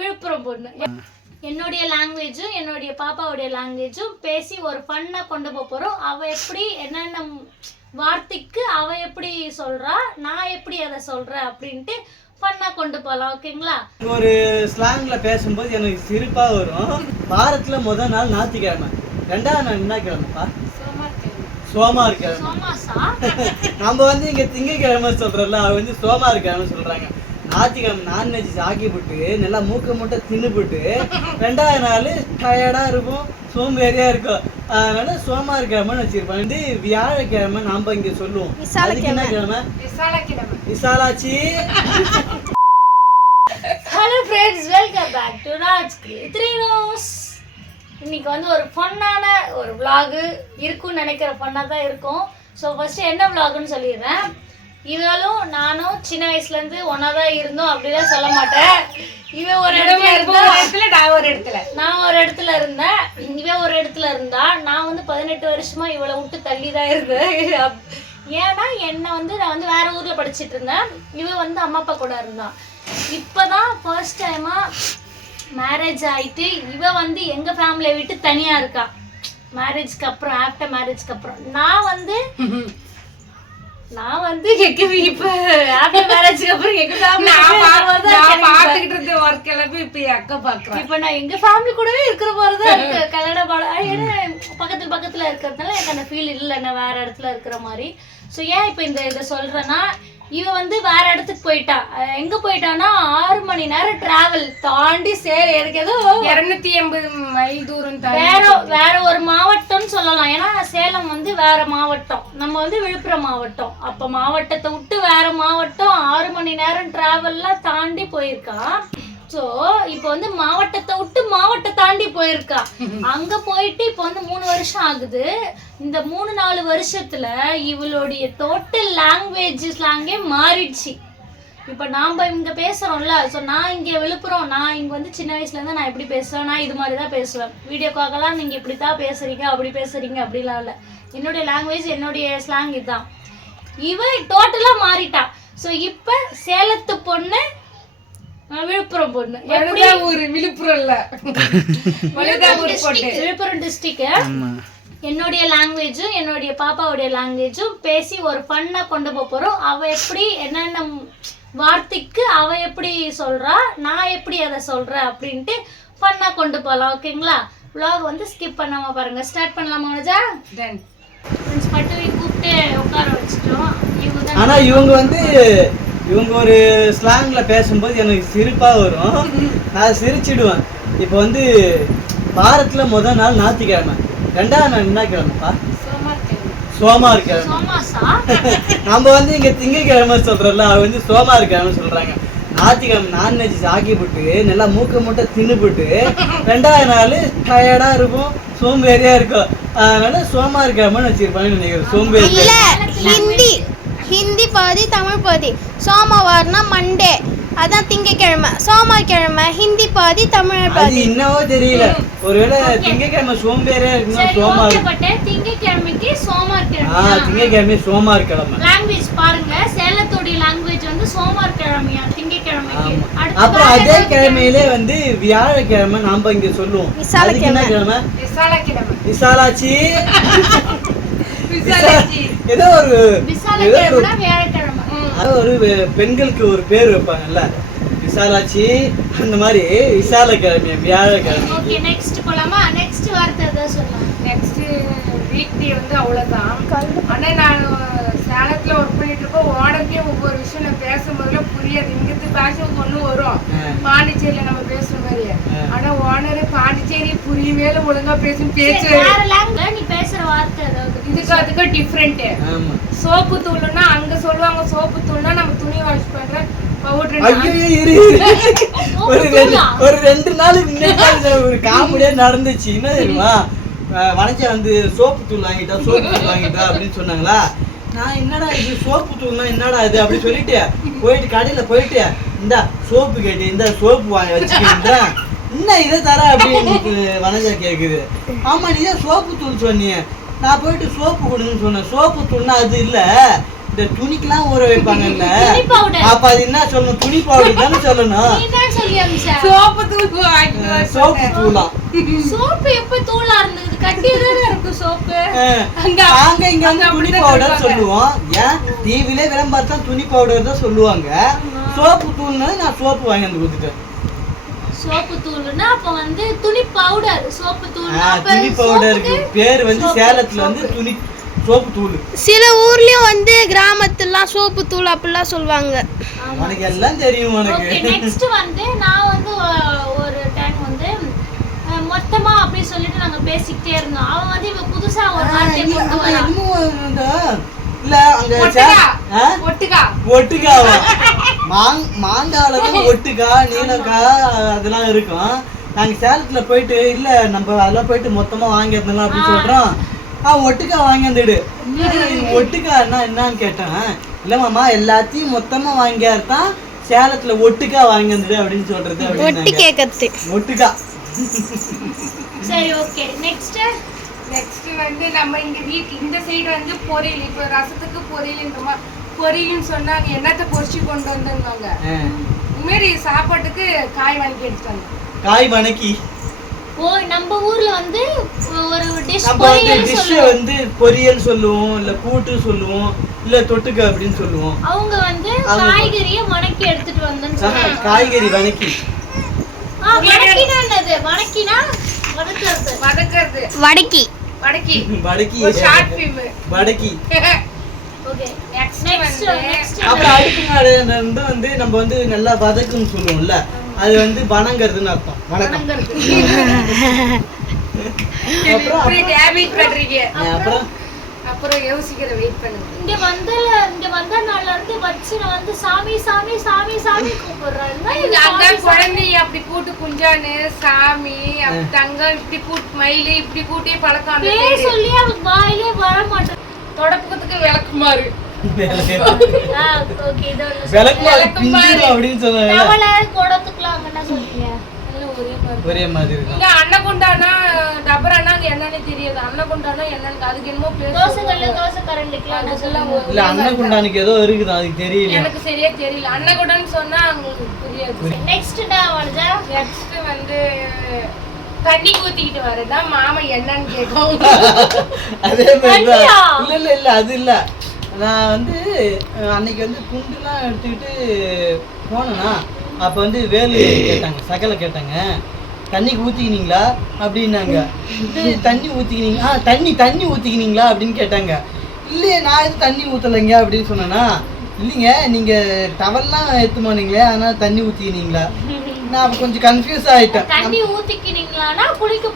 விழுப்புரம் பொண்ணு. என்னுடைய லாங்குவேஜும் என்னுடைய பாப்பாவுடைய லாங்குவேஜும் பேசி ஒரு ஃபன்னா கொண்டு போறோம். அவ எப்படி என்னென்ன வார்த்தைக்கு அவ எப்படி சொல்றா, நான் எப்படி அதை சொல்றேன் அப்படின்ட்டு ஃபன்னா கொண்டு போகலாம். ஓகேங்களா? ஒரு ஸ்லாங்ல பேசும்போது எனக்கு சிரிப்பா வரும். வாரத்துல முதல் நாள் ஞாயிற்றுக்கிழமை, ரெண்டாவது நாள் என்ன கிழமைப்பா? சோமார் கிழமை. நம்ம வந்து இங்க திங்கக்கிழமை சொல்றோம்ல, அவ வந்து சோமார் கிழமை சொல்றாங்க. ஞாயிற்றுக்கிழமை நான்வெஜ் ஆக்கி போட்டு நல்லா மூக்க மூட்டை தின்னுபிட்டு ரெண்டாவது நாள் டயர்டா இருக்கும், சோம்பேறியா இருக்கும். அதனால சோமார் கிழமைன்னு வச்சிருப்பாங்க. வந்து வியாழக்கிழமை நாம இங்க சொல்லுவோம். அதுக்கு என்ன கிழமை? விசாலாச்சி. Hello friends, welcome back to Raj Creatives. இன்னைக்கு வந்து ஒரு ஃபன்னான ஒரு vlog இருக்குன்னு நினைக்கிற ஃபன்னாக தான் இருக்கும். ஸோ ஃபர்ஸ்ட் என்ன vlogன்னு சொல்லிடுறேன். இவளும் நானும் சின்ன வயசுலேருந்து ஒன்றா தான் இருந்தோம் அப்படிலாம் சொல்ல மாட்டேன். இவன் ஒரு இடத்துல இருந்தா, நான் ஒரு இடத்துல இருந்தேன், இவன் ஒரு இடத்துல இருந்தா. நான் வந்து 18 வருஷமா இவளை விட்டு தள்ளி தான் இருந்தேன். ஏன்னா என்னை வந்து நான் வந்து வேற ஊர்ல படிச்சுட்டு இருந்தேன், இவன் வந்து அம்மா அப்பா கூட இருந்தான். இப்போதான் ஃபர்ஸ்ட் டைமா மேரேஜ் ஆயிட்டு இவ வந்து எங்க ஃபேமிலியை விட்டு தனியா இருக்கா. மேரேஜ்க்கு அப்புறம், ஆஃப்டர் மேரேஜ்க்கு அப்புறம் நான் வந்து இப்ப ஆஃப்டர் மேரேஜ்க்கு அப்புறம் எங்க ஃபேமிலி இப்ப நான் எங்க ஃபேமிலி கூடவே இருக்கிற போறதா இருக்கு. கல்யாணம் பக்கத்துல இருக்கிறதுனால எனக்கு அந்த ஃபீல் இல்லை நான் வேற இடத்துல இருக்கிற மாதிரி. ஸோ ஏன் இப்ப இதை சொல்றேன்னா, இவ வந்து வேற இடத்துக்கு போயிட்டா. எங்க போயிட்டான்னா 6 மணி நேரம் டிராவல் தாண்டி எனக்கு ஏதோ 280 மைல் தூரம் வேற ஒரு மாவட்டம்னு சொல்லலாம். ஏன்னா சேலம் வந்து வேற மாவட்டம், நம்ம வந்து விழுப்புரம் மாவட்டம். அப்ப மாவட்டத்தை விட்டு வேற மாவட்டம் 6 மணி நேரம் டிராவல்லாம் தாண்டி போயிருக்கா. ஸோ இப்போ வந்து மாவட்டத்தை விட்டு மாவட்டத்தை தாண்டி போயிருக்கா. அங்க போயிட்டு இப்போ வந்து 3 வருஷம் ஆகுது. இந்த 3-4 வருஷத்துல இவளுடைய டோட்டல் ஸ்லாங்கே மாறிடுச்சு. இப்போ நாம இங்க பேசுறோம்ல, ஸோ நான் இங்க விழுப்புரம், நான் இங்க வந்து சின்ன வயசுல இருந்து நான் எப்படி பேசுவேன், நான் இது மாதிரி தான் பேசுவேன். வீடியோக்காகலாம் நீங்க இப்படித்தான் பேசுறீங்க, அப்படி பேசுறீங்க அப்படிலாம் இல்லை. என்னுடைய லாங்குவேஜ், என்னுடைய ஸ்லாங் இதுதான். இவ டோட்டலா மாறிட்டா. ஸோ இப்போ சேலத்து பொண்ணு, விழுப்புரம் பொண்ணு. விழுப்புரம் டிஸ்ட்ரிக்ட். என்னுடைய லாங்குவேஜும் என்னுடைய பாப்பாவுடைய லாங்குவேஜும் பேசி ஒரு ஃபன்னா கொண்டு போறோம். அவ எப்படி என்னென்ன வார்த்தைக்கு அவ எப்படி சொல்றா, நான் எப்படி அதை சொல்றேன் அப்படின்ட்டு ஃபன்னா கொண்டு போகலாம். ஓகேங்களா? vlog வந்து ஸ்கிப் பண்ணாம பாருங்க. ஸ்டார்ட் பண்ணலாமா மனோஜா? பட்டுவை கூப்பிட்டு உட்கார வச்சுட்டோம். ஆனா இவங்க ஒரு ஸ்லாங்ல பேசும்போது எனக்கு சிரிப்பா வரும். நான் சிரிச்சிடுவேன். இப்போ வந்து வாரத்துல முதல் நாள் ஞாயிற்றுக்கிழமை, ரெண்டாவது நாள் என்ன கிழமைப்பா? சோமார் கிழமை. நம்ம வந்து இங்க திங்கக்கிழமை சொல்றோம்ல, அவ வந்து சோமார் கிழமை சொல்றாங்க. ஞாயிற்றுக்கிழமை நான்வெஜ் ஆக்கி போட்டு நல்லா மூக்க மூட்டை தின்னுபிட்டு ரெண்டாவது நாள் டயர்டா இருக்கும், சோம்பேறியா இருக்கும். அதனால சோமார் கிழமைன்னு வச்சிருப்பாங்கன்னு நினைக்கிறேன். சோம்பேறி ஹிந்தி பாதி தமிழ் பாதி. சோமவாரம்னா மண்டே, அதான் திங்கக்கிழமை. சோமக்கிழமை ஹிந்தி பாதி தமிழ் பாதி. என்னவோ தெரியல, ஒருவேளை திங்கக்கிழமை சோம்பேறியா இருக்குன்னா சோமார், திங்கக்கிழமைக்கு சோமார் கிழமை. திங்கக்கிழமை சோமார் கிழமை. லாங்குவேஜ் பாருங்க, சேலத்தோட லாங்குவேஜ் வந்து சோமார் கிழமையா, திங்கக்கிழமைக்கு. அப்புறம் அதே கிழமையிலே வந்து வியாழக்கிழமை நாம இங்க சொல்லுவோம். அதுக்கு என்ன கிழமை? விசாலாச்சி. ஏதோ ஒரு பெண்களுக்கு ஒரு பேர் வைப்பாங்கல்ல, விசாலாச்சி, அந்த மாதிரி விசாலக்கிழமை, வியாழக்கிழமை. ஓகே, நெக்ஸ்ட் போலாமா? நெக்ஸ்ட் வார்த்தை ஏதாவது சொல்லலாம். நெக்ஸ்ட் வீக் டே வந்து அவ்வளவுதான். ஆனா நான் சேலத்துல ஒர்க் பண்ணிட்டு இருக்கோம். ஓனருக்கே ஒவ்வொரு விஷயம் நான் பேசும்போதுல புரியாது. இங்கிருந்து பேச ஒண்ணு வரும், பாண்டிச்சேரியில நம்ம பேசுற மாதிரி. ஆனா ஓனரு பாண்டிச்சேரி புரியவே ஒழுங்கா பேசி பேச்சு நீ பேசுற வார்த்தை ஏதாவது அதுக்கு டிஃப்ரெண்ட். சோப்பு தூள்னா அங்க சொல்லுவாங்க, சோப்பு தூள்னா நம்ம துணி வாஷ் பண்ற பவுடர். ஒரு 2 நாளுக்கு முன்னாடி ஒரு காமெடியா நடந்துச்சு. என்ன தெரியுமா, வனஜா வந்து சோப்பு தூள் வாங்கிட்டா அப்படின்னு சொன்னாங்களா. நான் என்னடா இது சோப்பு தூள்னா என்னடா இது அப்படின்னு சொல்லிட்டு போயிட்டு கடையில போயிட்டு இந்த சோப்பு கேட்டு இந்த சோப்பு வாங்கி வச்சுக்கிட்டேன். இன்னும் இதை தர அப்படின்னு வனஜா கேக்குது. ஆமா, நீ தான் சோப்பு தூள் சொன்னிய, நான் போயிட்டு சோப்பு கொடுன்னு சொன்னேன். சோப்பு தூள்னா அது இல்ல, இந்த துணிக்கெல்லாம் ஊற வைப்பாங்கல்ல, துணி powder. அப்ப அது என்ன சொல்லணும்? துணி பவுடர் தானே சொல்லணும். நீதான் சொல்லி அமிச்சா. சோப்பு தூள் வாங்கிட்டு வர சோப்பு தூளாம். சோப்பு எப்ப தூளா இருந்தது? கட்டியதானே இருக்கும் சோப்பு. நாங்க இங்க வந்து துணி பவுடர் சொல்லுவோம். ஏன் டிவிலே விளம்பரத்தா துணி பவுடர் தான் சொல்லுவாங்க. சோப்பு தூள்னா நான் சோப்பு வாங்கி வந்து கொடுத்துட்டேன். சோப்பு தூள்னா அப்ப வந்து துணி பவுடர். சோப்பு தூள் துணி பவுடருக்கு பேர் வந்து சேலத்துல வந்து துணி சோப்பு தூள். சில ஊர்லயும் வந்து கிராமத்துலாம் சோப்பு தூள் அப்படிலாம் சொல்லுவாங்க. உனக்கு எல்லாம் தெரியும் உனக்கு. ஓகே, நெக்ஸ்ட் வந்து நான் வந்து ஒரு டைம் வந்து மொத்தமா அப்படி சொல்லிட்டு நாங்க பேசிக்கிட்டே இருந்தோம். அவன் வந்து இவ புதுசா ஒரு வார்த்தை கொண்டு வரான். இல்ல அங்க ஒட்டுக்கா ஒட்டுக்காவா? மாங்கால தான் ஒட்டுக்கா நீலக்கா அதெல்லாம் இருக்கும். நாங்க சேலத்துல போயிட்டு இல்ல நம்ம அதெல்லாம் போயிட்டு மொத்தமா வாங்கிடலாம் அப்படின்னு சொல்றோம். ஒட்டுக்கா வாங்கி வந்துடு. ஒட்டுக்கா என்னன்னு கேட்டேன். இல்ல மாமா எல்லாத்தையும் மொத்தமா வாங்கியாதான் சேலத்துல ஒட்டுக்கா வாங்கி வந்துடு அப்படின்னு சொல்றது. ஒட்டி கேக்கத்து ஒட்டுக்கா. சரி, ஓகே. நெக்ஸ்ட் வந்து நம்ம இங்க வீட்டு இந்த சைடு வந்து பொரியல். இப்ப ரசத்துக்கு பொரியல்ன்றமா பொரியல்னு சொன்னா நீ என்னத்தை பொரிச்சு கொண்டு வந்துருவாங்க. மாரி சாப்பாட்டுக்கு காய் வணக்கி எடுத்துட்டாங்க. காய் வணக்கி. ஓ, நம்ம ஊர்ல வந்து ஒரு டிஷ் நம்ம வந்து டிஷ் வந்து பொரியல் சொல்லுவோம், இல்ல கூட்டு சொல்லுவோம், இல்ல தொட்டுக்க அப்படின்னு சொல்லுவோம். அவங்க வந்து காய்கறியை வணக்கி எடுத்துட்டு வந்தேன்னு சொல்றாங்க. காய்கறி வணக்கி. வணக்கினா என்னது? வணக்கினா வதக்கிறது. வதக்கிறது. வடக்கி. வடக்கி. வடக்கி. ஒரு ஷார்ட் ஃபிலிம். வடக்கி. ஓகே, நெக்ஸ்ட் அப்புறம் அடுத்த நாள் வந்து நம்ம வந்து நல்லா வதக்குன்னு சொல்லுவோம்ல, அது வந்து வணங்குறதுன்னு அர்த்தம். வணக்கம். அப்புறம் யோசிக்கிற வெயிட் பண்ணுங்க. இங்க வந்த நாள்ல இருந்து வச்சு நான் வந்து சாமி சாமி சாமி சாமி கூப்பிடுறேன். அதான் குழந்தைய அப்படி கூட்டு குஞ்சானு சாமி அப்படி தங்கம் இப்படி கூட்டு மயிலு இப்படி கூட்டி பழக்கம் பேர் சொல்லி அவன் வாயிலே வர மாட்டேன். தொடப்பத்துக்கு விளக்குமாறு. ஓகே, இது விளக்குமாறு பிஞ்சிரும் அப்படின்னு சொன்னாங்க. தவளை குடத்துக்குலாம் என்ன சொல்றீங்க? ஒரே மாதிரி இருக்கு. இல்ல அன்னகுண்டானா டபரானா அது என்னன்னு தெரியாது. அன்னகுண்டானா என்னன்னு அதுக்கு என்னமோ பேர். தோசைகள்ல தோசை கரண்டிக்குலாம் அதெல்லாம் இல்ல அன்னகுண்டானுக்கு ஏதோ இருக்குது, அதுக்கு தெரியல. எனக்கு சரியா தெரியல. அன்னகுண்டான்னு சொன்னா உங்களுக்கு புரியாது. நெக்ஸ்ட் தான் வருதா. நெக்ஸ்ட் வந்து தண்ணி ஊத்திக்கிட்டு வரதா மாமா என்னன்னு கேட்கும். அதே மாதிரிதான். இல்ல அது இல்ல. நான் வந்து அன்னைக்கு வந்து குண்டுலாம் எடுத்துக்கிட்டு போனேன்னா அப்ப வந்து வேலு கேட்டாங்க, சகலை கேட்டாங்க, தண்ணிக்கு ஊத்திக்கினீங்களா அப்படின்னாங்க. தண்ணி ஊத்திக்கினீங்களா? தண்ணி ஊத்திக்கினீங்களா அப்படின்னு கேட்டாங்க. இல்லையே நான் எதுவும் தண்ணி ஊத்தலைங்க அப்படின்னு சொன்னேன்னா, இல்லைங்க நீங்க டவல்லாம் எடுத்து போனீங்களே அதனால தண்ணி ஊத்திக்கினீங்களா? நான் கொஞ்சம் கன்ஃபியூஸ் ஆயிட்டேன். தண்ணி ஊத்திக்கினீங்களானா குளிக்க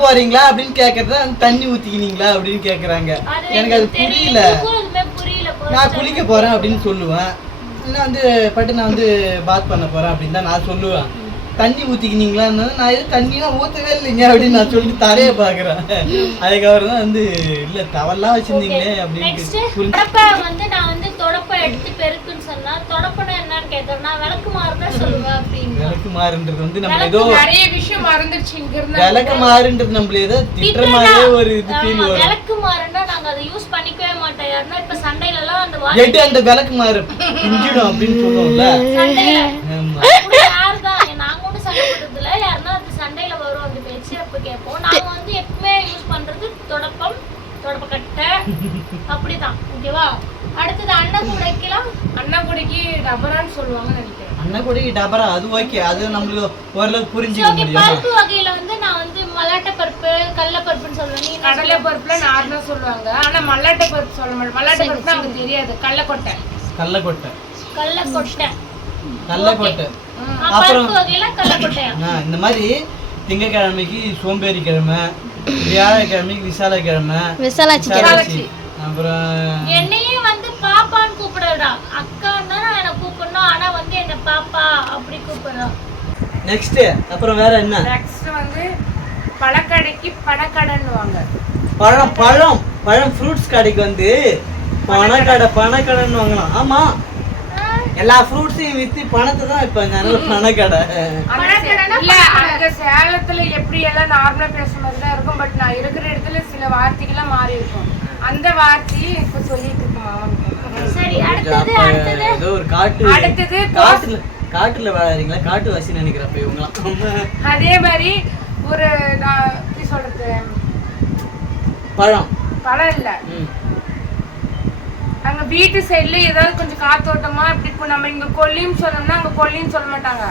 போறீங்களா அப்படின்னு கேக்குறத தண்ணி ஊத்திக்கினீங்களா அப்படின்னு கேக்குறாங்க. எனக்கு அது புரியல. நான் குளிக்க போறேன் அப்படின்னு சொல்லுவேன். இல்லைன்னா வந்து பட்டு நான் வந்து பாத் பண்ண போறேன் அப்படின்னு தான் நான் சொல்லுவேன். தண்ணி ஊத்திக்கினீங்களான்னு நான் எதுவும் தண்ணியெல்லாம் ஊற்றவே இல்லைங்க அப்படின்னு நான் சொல்லிட்டு தரைய பாக்குறேன். அதுக்கப்புறம் தான் வந்து இல்ல டவல்லாம் வச்சிருந்தீங்களே அப்படின்னு வந்து நான் வந்து தொடப்ப எடுத்து பெருக்குன்னு சொன்னா தொடப்பனா என்னன்னு கேட்டோம்னா விளக்கு மாறுதான் சொல்லுவேன் அப்படின்னு. விளக்கு மாறுன்றது வந்து நம்ம ஏதோ நிறைய விஷயம் மறந்துடுச்சு. இங்க இருந்து விளக்கு மாறுன்றது நம்மள ஏதோ திட்டுற மாதிரியே ஒரு இது ஃபீல் வரும். விளக்கு மாறுனா நாங்க அதை யூஸ் பண்ணிக்கவே மாட்டோம். யாருன்னா இப்ப சண்டையில எல்லாம் அந்த விளக்கு மாறு பிஞ்சிடும் அப்படின்னு சொல்லுவோம்ல சண்டையில. யாருதான் நாங்க ஒன்றும் சண்டை போட்டதில்ல. யாருன்னா அது சண்டையில வரும் அந்த பேச்சு அப்ப கேட்போம். நாங்க வந்து எப்பவுமே யூஸ் பண்றது தொடப்பக்கட்டை அப்படிதான். ஓகேவா? அடுத்தது அன்னக்கூடைக்கு டபரான்னு சொல்லுவாங்க நினைக்கிறேன். அன்னக்கூடைக்கு டபரா அது ஓகே, அது நம்மளுக்கு ஓரளவுக்கு புரிஞ்சுக்க முடியும். பருப்பு வகையில வந்து நான் வந்து மல்லாட்டை பருப்பு கடலை பருப்புன்னு சொல்லுவேன். நீ கடலை பருப்புல நார்மலா சொல்லுவாங்க. ஆனா மல்லாட்டை பருப்பு சொல்ல மாட்டேன். மல்லாட்டை பருப்பு நமக்கு தெரியாது. கடலைக்கொட்டை. பருப்பு வகையில கடலைக்கொட்டையா? இந்த மாதிரி திங்கக்கிழமைக்கு சோம்பேறி கிழமை, வியாழக்கிழமைக்கு விசாலாச்சி, அப்புறம் என்னையே வந்து பாப்பான்னு கூப்பிடுறா. அக்கான்னு தான் என்ன கூப்பிடணும். ஆனா வந்து என்ன பாப்பா அப்படி கூப்பிடுறோம். நெக்ஸ்ட் அப்புறம் வேற என்ன? நெக்ஸ்ட் வந்து பழக்கடைக்கு பணக்கடைன்னுவாங்க. பழம் ஃப்ரூட்ஸ் கடைக்கு வந்து பணக்கடைன்னு வாங்கலாம். ஆமா, எல்லா ஃப்ரூட்ஸையும் வித்து பணத்தை தான் இப்ப பணக்கடை. இல்ல அங்க சேலத்துல எப்படி எல்லாம் நார்மலா பேசுற மாதிரி தான் இருக்கும். பட் நான் இருக்கிற இடத்துல சில வார்த்தைகள்லாம் மாறி இருக்கும். அந்த வார்த்தையை இப்ப சொல்லிட்டு இருக்கேன். சரி அடுத்தது அடுத்தது ஏதோ ஒரு அடுத்தது காட்டுல வாழறீங்களா, காட்டு வாசி நினைக்கிறப்ப இவங்களாம். அதே மாதிரி ஒரு நான் எப்படி சொல்றது, பழம் இல்ல அங்க வீட்டு சைடுல ஏதாவது கொஞ்சம் காத்தோட்டமா இப்படி இப்போ நம்ம இங்க கொல்லின்னு சொன்னோம்னா அங்க கொல்லின்னு சொல்ல மாட்டாங்க,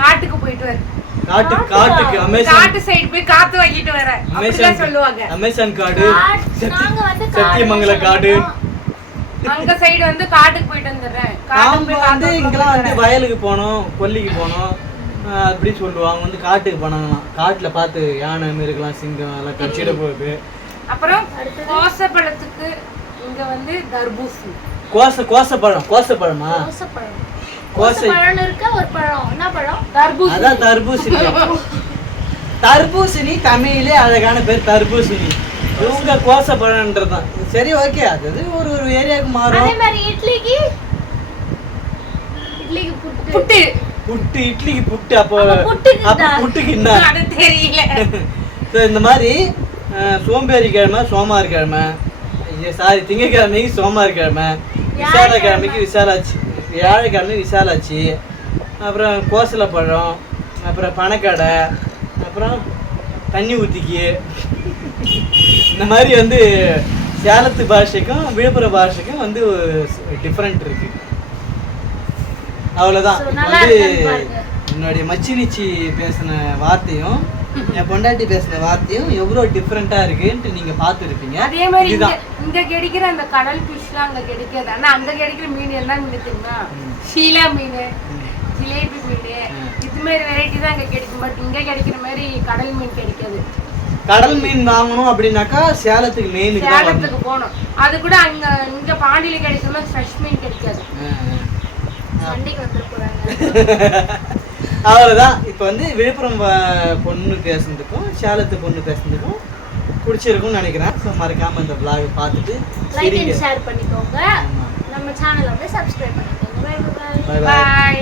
காட்டுக்கு போயிட்டு வர, காட்டுக்கு அமேசான் காட்டு சைடு போய் காத்து வாங்கிட்டு வர அப்படிதான் சொல்லுவாங்க. அமேசான் காடு, நாங்க வந்து சத்தியமங்கல காடு, அங்க சைடு வந்து காட்டுக்கு போயிட்டு வந்துடுறேன். நாம வந்து இங்கெல்லாம் வந்து வயலுக்கு போனோம், கொல்லிக்கு போனோம் அப்படி சொல்லுவாங்க. வந்து காட்டுக்கு போனாங்களாம், காட்டுல பார்த்து யானை மிருகலாம் சிங்கம் எல்லாம் கடிச்சிட போகுது. அப்புறம் கோசப்பழத்துக்கு இங்க வந்து தர்பூசணி, கோசப்பழமா பழம் இருக்க ஒரு பழம், என்ன பழம்? தர்பூசணி. அதான் தர்பூசணி. தர்பூசணி தமிழிலே அழகான பேர் தர்பூசணி. இவங்க கோசப்பழம்ன்றதுதான். சரி ஓகே, அது ஒரு ஏரியாவுக்கு மாறும். அதே மாதிரி இட்லிக்கு புட்டு இட்லிக்கு புட்டு. அப்போ புட்டுக்கு என்ன அது தெரியல. இந்த மாதிரி சோம்பேறி கிழமை சோமாரி கிழமை, சாரி திங்கக்கிழமைக்கு சோமாரி கிழமை, விசாலக்கிழமைக்கு விசாலாச்சி, வியாழக்கிழமை விசாலாச்சி, அப்புறம் கோசலை பழம், அப்புறம் பனக்கடை, அப்புறம் தண்ணி ஊற்றிக்கு. இந்த மாதிரி வந்து சேலத்து பாஷைக்கும் விழுப்புரம் பாஷைக்கும் வந்து டிஃப்ரெண்ட் இருக்கு. அவ்வளோதான். வந்து என்னுடைய மச்சினிச்சி பேசின வார்த்தையும் என் பொண்டாட்டி பேசின வார்த்தையும் எவ்வளோ டிஃப்ரெண்டா இருக்குன்ட்டு நீங்க பார்த்துருப்பீங்க. அதே மாதிரி இங்க கிடைக்கிற அந்த கடல் ஃபிஷ்லாம் அங்க கிடைக்காது. ஆனா அங்க கிடைக்கிற மீன் என்ன மீன் தெரியுமா? ஷீலா மீன், ஜிலேபி மீன், இது மாதிரி வெரைட்டி தான் அங்க கிடைக்கும். பட் இங்க கிடைக்கிற மாதிரி கடல் மீன் கிடைக்காது. கடல் மீன் வாங்கணும் அப்படின்னாக்கா சேலத்துக்கு சேலத்துக்கு போகணும். அது கூட அங்க இங்க பாண்டியில கிடைக்கிற மாதிரி ஃப்ரெஷ் மீன் கிடைக்காது. சண்டைக்கு வந்துட போறாங்க. அவ்வளோதான். இப்போ வந்து விழுப்புரம் பொண்ணு பேசுனதுக்கும் சேலத்து பொண்ணு பேசுனதுக்கும் பிடிச்சிருக்கும்னு நினைக்கிறேன். ஸோ மறக்காம இந்த vlog பார்த்துட்டு லைக் அண்ட் ஷேர் பண்ணிக்கோங்க. நம்ம சேனலை வந்து சப்ஸ்கிரைப் பண்ணிக்கோங்க. Bye bye. பை பாய்.